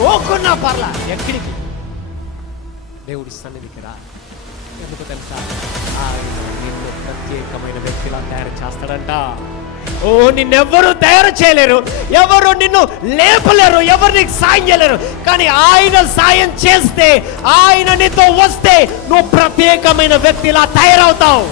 పోకున్నా పర్లా, ఎక్కడికి? దేవుడి సన్నిధికి రా. ఎందుకు తెలుసా? ఆయన నిన్ను ప్రత్యేకమైన వ్యక్తిలా తయారు చేస్తాడంట. ఓ, నిన్నెవ్వరూ తయారు చేయలేరు, ఎవరు నిన్ను లేపలేరు, ఎవరు నీకు సాయం చేయలేరు. కానీ ఆయన సాయం చేస్తే, ఆయన నీతో వస్తే నువ్వు ప్రత్యేకమైన వ్యక్తిలా తయారవుతావు.